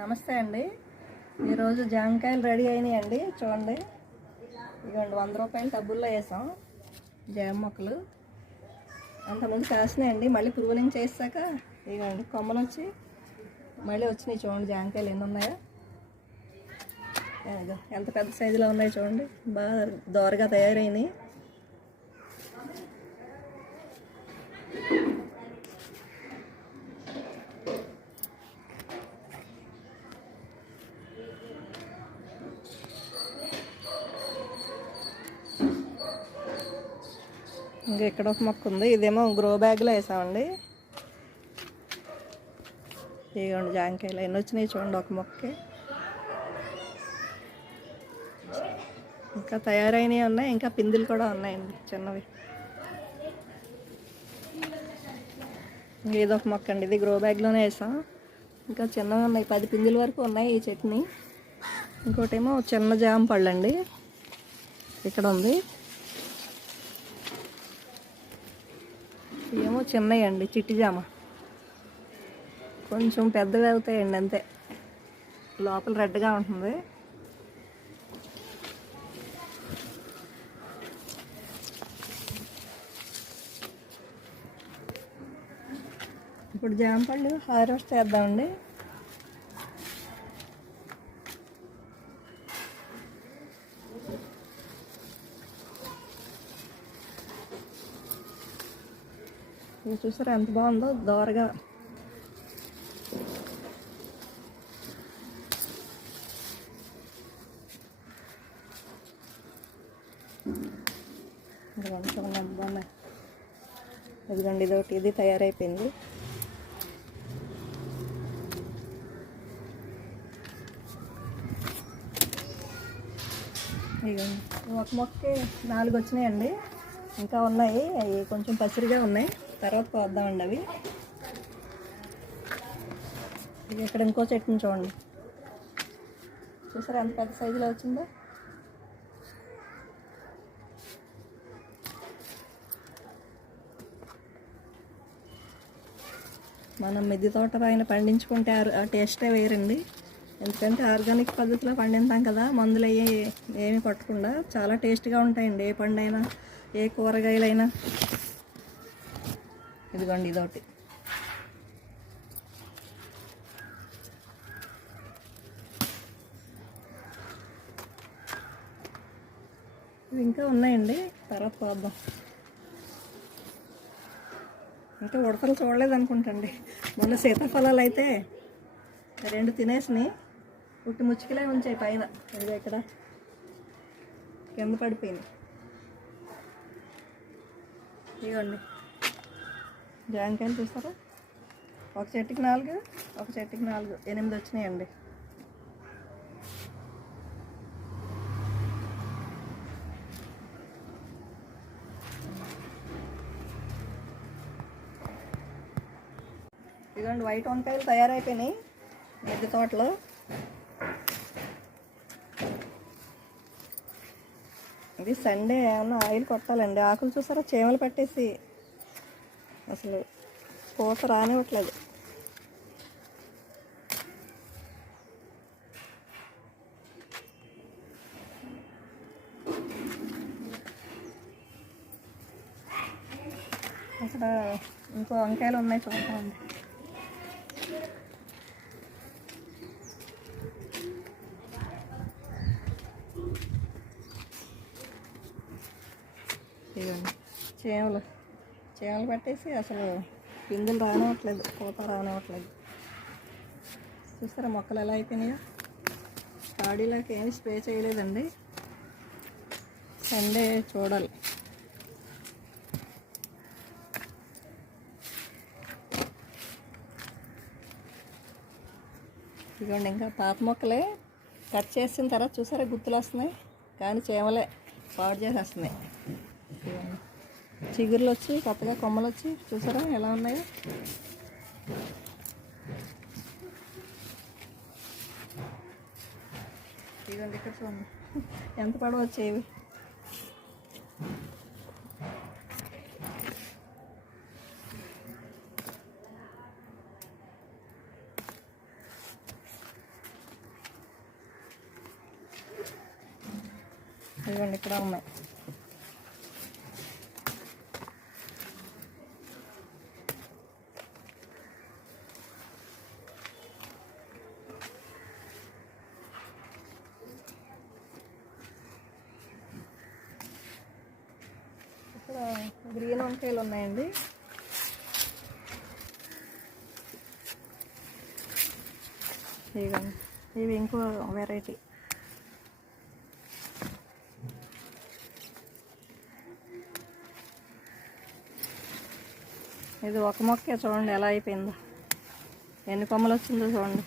నమస్తే అండి. ఈరోజు జామకాయలు రెడీ అయినాయండి. చూడండి, ఇదిగోండి 100 రూపాయలు టబ్బుల్లో వేసాం జామ మొక్కలు. అంతకుముందు కాసినాయండి, మళ్ళీ ప్రూనింగ్ చేసాక ఇదిగోండి కొమ్మలు వచ్చి మళ్ళీ వచ్చినాయి. చూడండి జామకాయలు ఎన్ని ఉన్నాయో, ఎంత పెద్ద సైజులో ఉన్నాయో చూడండి, బాగా దోరగా తయారైనాయి. ఇంకా ఇక్కడ ఒక మొక్క ఉంది, ఇదేమో గ్రో బ్యాగ్లో వేసామండి. ఇదిగోండి జాంకాయలు ఎన్ని వచ్చినాయి చూడండి ఒక మొక్కకి. ఇంకా తయారైనవి ఉన్నాయి, ఇంకా పిందులు కూడా ఉన్నాయండి చిన్నవి. ఇంకా ఇదొక మొక్క అండి, ఇది గ్రో బ్యాగ్లోనే వేసాం. ఇంకా చిన్నవి ఉన్నాయి, 10 పిందుల వరకు ఉన్నాయి ఈ చట్నీ. ఇంకోటేమో చిన్న జామ పళ్ళు అండి, ఇక్కడ ఉంది. ఏమో చిన్నవి అండి, చిట్టి జామ, కొంచెం పెద్దవి అవుతాయండి అంతే, లోపల రెడ్గా ఉంటుంది. ఇప్పుడు జామ పళ్ళు హార్వెస్ట్ చేద్దామండి. ఇది చూసారా ఎంత బాగుందో దోరగా. బాగున్నాయి. ఇదిగోండి ఇదొకటి, ఇది తయారైపోయింది. ఇదిగోండి ఒక మొక్కకి 4 వచ్చినాయండి, ఇంకా ఉన్నాయి. అవి కొంచెం పచ్చిరిగా ఉన్నాయి, తర్వాత కోద్దామండి అవి. ఇక్కడ ఇంకో చెట్టుని చూడండి, చూసారా ఎంత పెద్ద సైజులో వచ్చిందో. మనం మిద్దె తోట పైన పండించుకుంటే ఆ టేస్టే వేరండి. ఎందుకంటే ఆర్గానిక్ పద్ధతిలో పండించాం కదా, మందులు ఏమి కొట్టకుండా చాలా టేస్ట్గా ఉంటాయండి. ఏ పండైనా ఏ కూరగాయలైనా. ఇదిగోండి ఇదొకటి. ఇంకా ఉన్నాయండి, తర్వాత పోద్దాం. ఇంకా ఉడతలు చూడలేదు అనుకుంటండి. మొన్న సీతాఫలాలు అయితే 2 తినేసినాయి, పుట్టి ముచ్చుకలే ఉంచాయి పైన. ఇది ఇక్కడ కింద పడిపోయింది. ఇవ్వండి జాంకాయలు చూస్తారా, ఒక చెట్టుకి 4, ఒక చెట్టుకి 4, 8 వచ్చినాయండి. ఇదిగోండి వైట్ వంకాయలు తయారైపోయినాయి మిద్దె తోటలో. ఇది సండే ఏమన్నా ఆయిల్ కొట్టాలండి. ఆకులు చూసారా చీమలు పట్టేసి అసలు పూత రానివ్వట్లేదు. అక్కడ ఇంకో వంకాయలు ఉన్నాయి చూడండి. ఇదిగోండి చీమలు పట్టేసి అసలు పిందులు రానివ్వట్లేదు, పూత రానివ్వట్లేదు. చూస్తారా మొక్కలు ఎలా అయిపోయినాయో. కాడీలోకి ఏమి స్ప్రే చేయలేదండి, సండే చూడాలి. ఇదిగోండి ఇంకా పాత మొక్కలే కట్ చేసిన తర్వాత చూసారా గుర్తులు వస్తున్నాయి, కానీ చీమలే పాడు చేసేస్తున్నాయి. చిగురులు వచ్చి కొత్తగా కొమ్మలు వచ్చి చూసారా ఎలా ఉన్నాయో. ఇదిగోండి ఇక్కడ చూడండి ఎంత పొడవు వచ్చేవి. ఇదిగోండి ఇక్కడ ఉన్నాయి. ఇక్కడ గ్రీన్ వంకాయలు ఉన్నాయండి. ఇదిగోండి, ఇవి ఇంకో వెరైటీ. ఇది ఒక మొక్కే చూడండి ఎలా అయిపోయిందో, ఎన్ని కొమ్మలు వచ్చిందో చూడండి.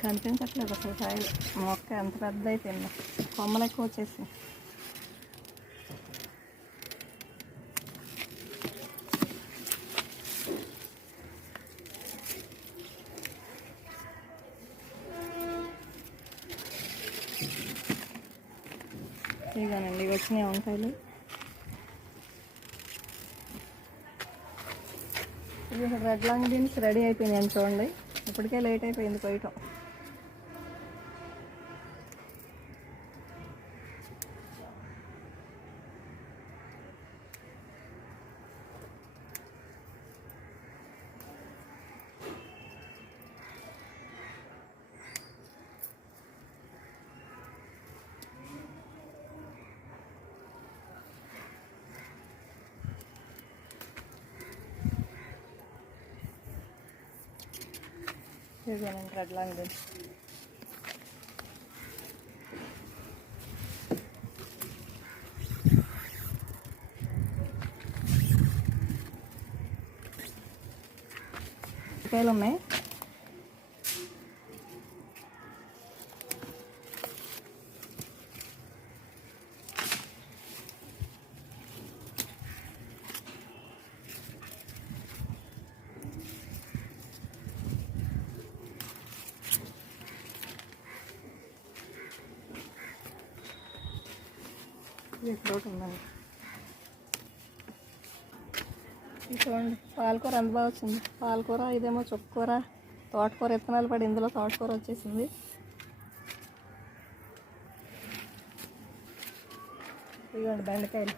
కనిపించట్లేదు అసలు కాయలు, మొక్క ఎంత పెద్ద అయిపోయిందో, కొమ్మలు ఎక్కువ వచ్చేసి. ఇదిగోనండి వచ్చినాయి వంకాయలు. ఇది రెడ్ లాంగ్ బీన్స్ రెడీ అయిపోయినాయి చూడండి. ఇప్పటికే లేట్ అయిపోయింది పోయటం. ఇదిగోనండి రెడ్ లాంగ్ బీన్స్. కాయలు ఉన్నాయి. ఇక్కడ ఒకటి ఉందండి. ఇది చూడండి పాలకూర ఎంత బాగా వచ్చింది. పాలకూర, ఇదేమో చుక్కకూర, తోటకూర విత్తనాలు పడి ఇందులో తోటకూర వచ్చేసింది. ఇదిగోండి బెండకాయలు.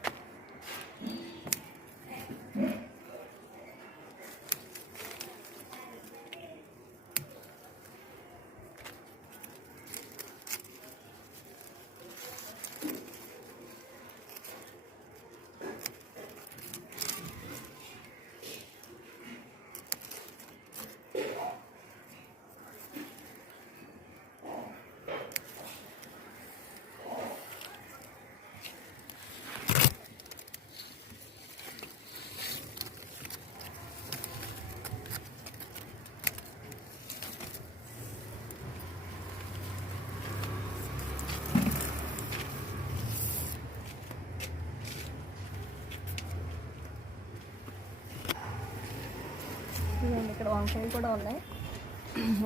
ఇక్కడ వంకాయలు కూడా ఉన్నాయి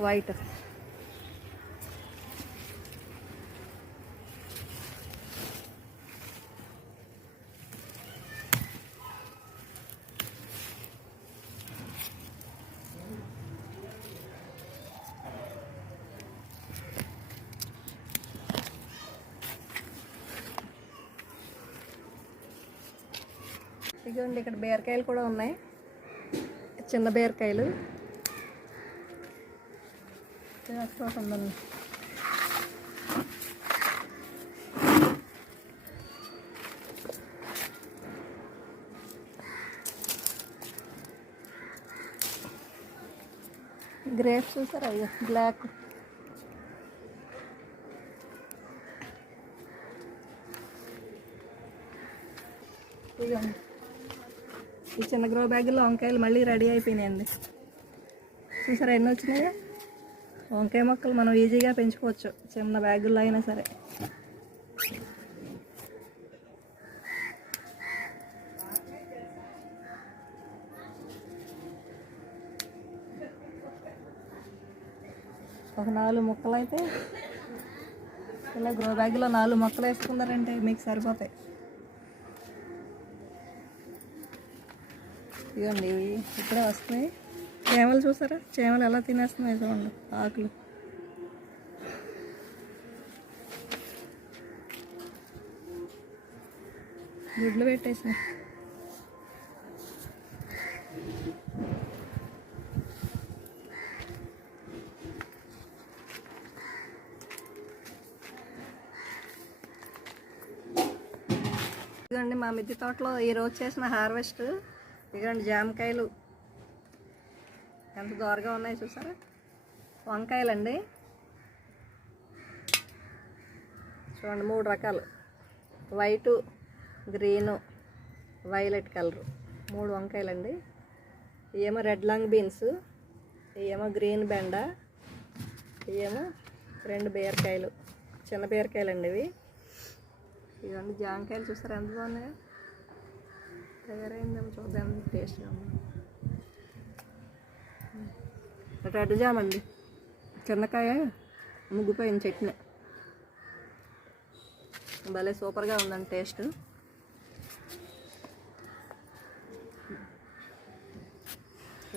వైట్. ఇదిగోండి ఇక్కడ బీరకాయలు కూడా ఉన్నాయి, చిన్న బీరకాయలు. ఉందండి. గ్రేప్స్ చూసారా అవి బ్లాక్. ఇదిగోండి ఈ చిన్న గ్రో బ్యాగుల్లో వంకాయలు మళ్ళీ రెడీ అయిపోయినాయండి. చూసారా ఎన్ని వచ్చినాయో. వంకాయ మొక్కలు మనం ఈజీగా పెంచుకోవచ్చు, చిన్న బ్యాగుల్లో అయినా సరే. ఒక 4 మొక్కలు అయితే ఇలా గ్రో బ్యాగ్లో 4 మొక్కలు వేసుకున్నారంటే మీకు సరిపోతాయి. ఇవ్వండి, ఇవి ఇప్పుడే వస్తున్నాయి. చేమలు చూసారా, చేమలు ఎలా తినేస్తున్నాయి చూడండి ఆకులు. గుడ్లు పెట్టేసినాయి. ఇదిగోండి మా మిద్దె తోటలో ఈరోజు చేసిన హార్వెస్ట్. ఇదిగోండి జామకాయలు ఎంత దోరగా ఉన్నాయి చూసారా. వంకాయలండి చూడండి, 3 రకాలు, వైటు, గ్రీను, వైలెట్ కలరు, 3 వంకాయలండి. ఏమో రెడ్ లాంగ్ బీన్స్, ఏమో గ్రీన్ బెండ, ఏమో 2 బీరకాయలు, చిన్న బీరకాయలండి ఇవి. ఇవన్నీ జామకాయలు చూసారా ఎంత బాగున్నాయో. తయారైందేమో చూద్దాం, టేస్ట్గా ఉంది. రెడ్ జామ్ అండి, చిన్నకాయ ముగ్గిపోయింది చట్నీ. భలే సూపర్గా ఉందండి టేస్ట్.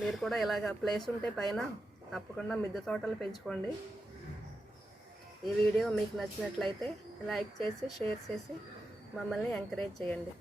మీరు కూడా ఇలాగ ప్లేస్ ఉంటే పైన తప్పకుండా మిద్దె తోటలు పెంచుకోండి. ఈ వీడియో మీకు నచ్చినట్లయితే లైక్ చేసి షేర్ చేసి మమ్మల్ని ఎంకరేజ్ చేయండి.